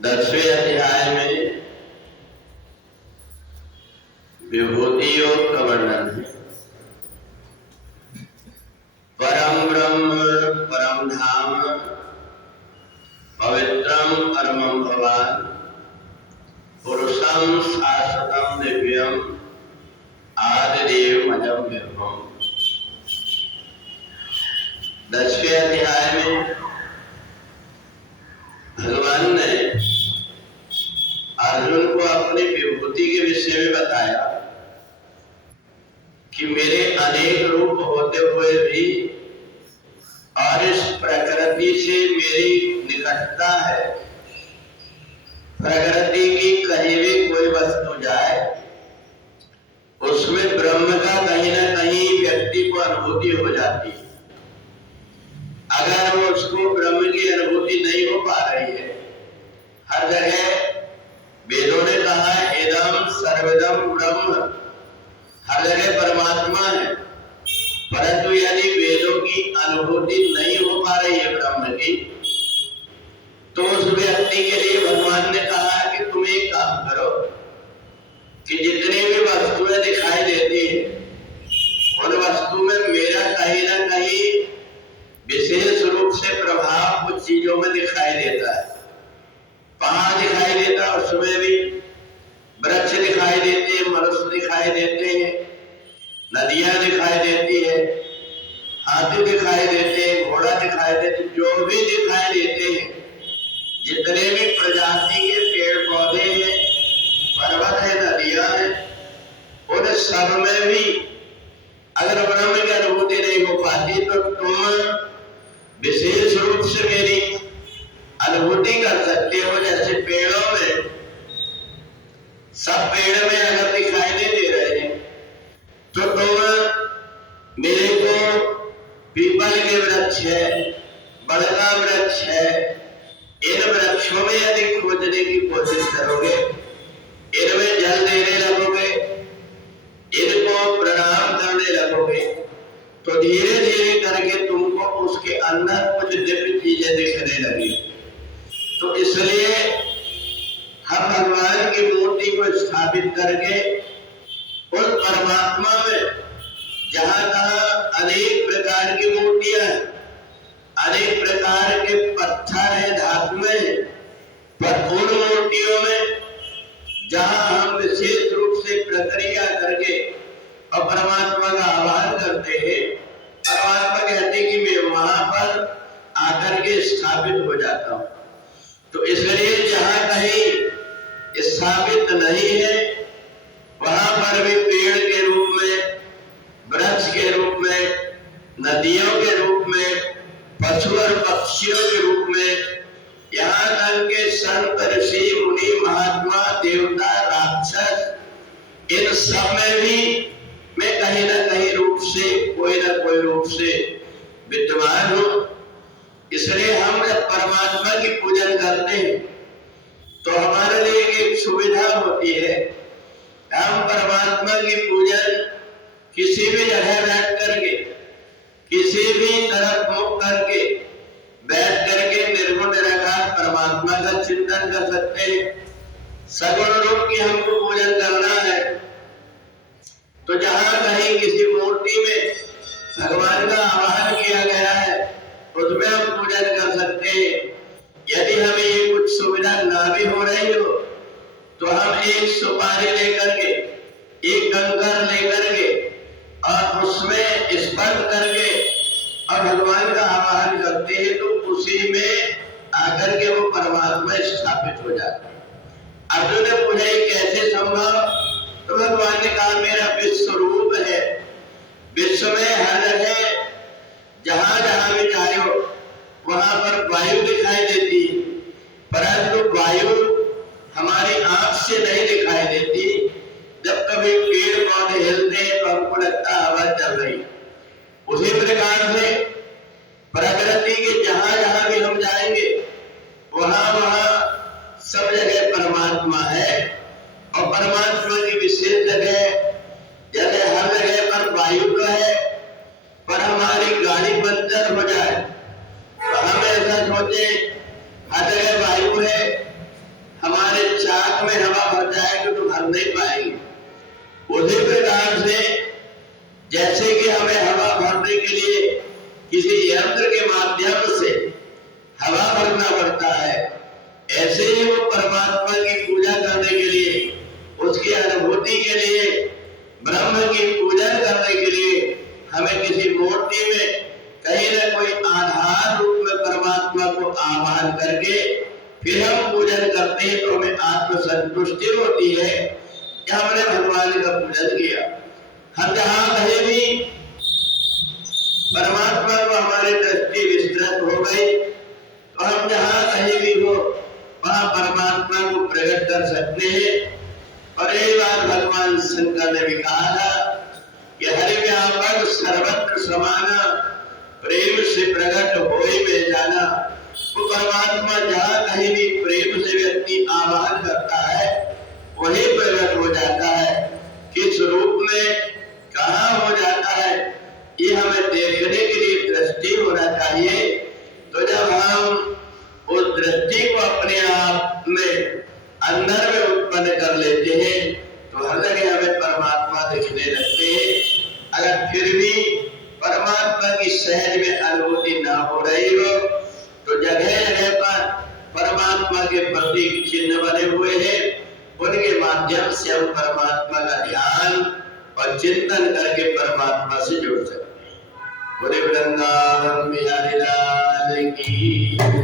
10वें अध्याय में विभूति योग का वर्णन है। परम ब्रह्म परम धाम पवित्रम परमं भवान पुरुषं शाश्वतं दिव्यम आदिदेव अजं विभुम्। 10वें अध्याय में भगवान ने अर्जुन को अपनी विभूति के विषय में बताया कि मेरे अनेक रूप होते हुए भी और इस प्रकृति से मेरी निकटता है। प्रकृति की कहीं भी कोई वस्तु जाए उसमें ब्रह्म का कहीं ना कहीं व्यक्ति को अनुभूति हो जाती है। अगर वो उसको ब्रह्म की अनुभूति नहीं हो पा रही है, हर जगह वेदों ने कहा है इदम सर्वदम ब्रह्म, हर जगह परमात्मा है, परंतु यदि वेदों की अनुभूति नहीं हो पा रही है ब्रह्म की, तो उस व्यक्ति के लिए भगवान ने कहा कि तुम एक काम करो कि जितनी भी वस्तुएं दिखाई देती है उन वस्तु में मेरा कहीं ना कहीं विशेष रूप से प्रभाव कुछ चीजों में दिखाई देता है। पहाड़ दिखाई देता है, उसमें भी वृक्ष दिखाई देते हैं, मनुष्य दिखाई देते हैं, नदियां दिखाई देती है, हाथी दिखाई देते हैं, घोड़ा दिखाई देते, जो भी दिखाई देते हैं, जितने भी प्रजाति के पेड़ पौधे हैं, पर्वत है, नदियां हैं, उन सब में भी अगर ब्रह्म की अनुभूति नहीं हो पाती तो तुम विशेष रूप से मेरी अनुभूति कर सकते हो। जैसे पेड़ों में, सब पेड़ में अगर दिखाई नहीं दे रहे हैं तो तुम मेरे को पीपल के वृक्ष है, बड़का वृक्ष है, इन वृक्षों में यदि खोजने की कोशिश करोगे, इनमें जल देने लगोगे, इनको प्रणाम करने लगोगे, तो धीरे धीरे करके तुमको उसके अंदर कुछ दिव्य चीजें दिखने लगी। तो इसलिए हम भगवान की मूर्ति को स्थापित करके उस परमात्मा में जहां तहां अनेक प्रकार की मूर्तियां हैं, अनेक प्रकार के पत्थर है, धातुएं हैं, पर उन मूर्तियों में जहां हम विशेष रूप से प्रक्रिया करके और परमात्मा का आह्वान करते हैं, परमात्मा कहते हैं कि मैं वहां पर आकर के स्थापित हो जाता हूं। तो इसलिए जहां कहीं स्थापित नहीं है वहां पर भी पेड़ के रूप में, वृक्ष के रूप में, नदियों के रूप में, पशु और पक्षियों के रूप में, यहाँ तक के संत ऋषि मुनि महात्मा देवता राक्षस, इन सब में भी मैं कहीं ना कहीं रूप से, कोई ना कोई रूप से विद्यमान हूं। इसलिए हम जब परमात्मा की पूजन करते हैं तो हमारे लिए एक सुविधा होती है। हम परमात्मा की पूजन किसी भी जगह बैठ करके, किसी भी तरफ मुख करके बैठ करके निर्गुण निराकार परमात्मा का चिंतन कर सकते हैं। सगुण रूप की हमको पूजन करना है तो जहां कहीं किसी मूर्ति में भगवान का आवाहन किया गया है उसमें हम पूजन कर सकते हैं। यदि हमें ये कुछ सुविधा ना भी हो रही हो तो हम एक सुपारी लेकर के, एक कंकर लेकर के और उसमें स्पर्श करके और भगवान का आवाहन करते हैं तो उसी में आकर के वो परमात्मा स्थापित हो जाते हैं। अर्जुन ने पूछा ये कैसे संभव? तो भगवान ने कहा मेरा विश्व रूप है, विश्व में हर जगह जहां जहां भी जाओ वहां पर वायु दिखाई देती है, परंतु वायु हमारी आंख से नहीं दिखाई देती। जब कभी पेड़ पौधे हिलते हैं तो हमको लगता है हवा चल रही। उसी प्रकार से प्रकृति के जहां जहां भी हम जाएंगे वहां वहां सब जगह परमात्मा है और परमात्मा की विशेष जगह हर जगह पर वायु तो है, पर हमारी गाड़ी पंचर हो जाए तो हम ऐसा सोचे हर जगह वायु है, माध्यम से हवा भरना पड़ता है, ऐसे ही वो परमात्मा की पूजा करने के लिए, उसकी अनुभूति के लिए, ब्रह्म की पूजन करने के लिए हमें किसी मूर्ति में कहीं न कोई आधार रूप में परमात्मा को आह्वान करके फिर हम पूजन करते हैं, तो हमें आत्मसंतुष्टि होती है कि हमने भगवान का पूजन किया। हम जहाँ कहीं भी परमात्मा को हमारी दृष्टि विस्तृत हो गई, तो हम जहाँ कहीं भी हो वहाँ परमात्मा को प्रकट कर सकते हैं। और एक बार भगवान शंकर ने भी कहा था कि हरि व्यापक सर्वत्र समाना, प्रेम से प्रकट होए में जाना। वो परमात्मा जहाँ कहीं भी प्रेम से व्यक्ति आह्वान करता है वही प्रकट हो जाता है। किस रूप में कहाँ हो जाता है ये हमें देखने के लिए दृष्टि होना चाहिए। तो जब हम उस दृष्टि को अपने आप में अंदर में उत्पन्न कर लेते हैं तो हर जगह हमें परमात्मा दिखने लगते हैं। अगर फिर भी परमात्मा की सहज में अनुभूति ना हो रही हो तो जगह जगह पर परमात्मा के प्रतीक चिन्ह बने हुए हैं, उनके माध्यम से हम परमात्मा का ध्यान और चिंतन करके परमात्मा से जुड़ सकते हैं। बोले वृंदावन बिहारी लाल की।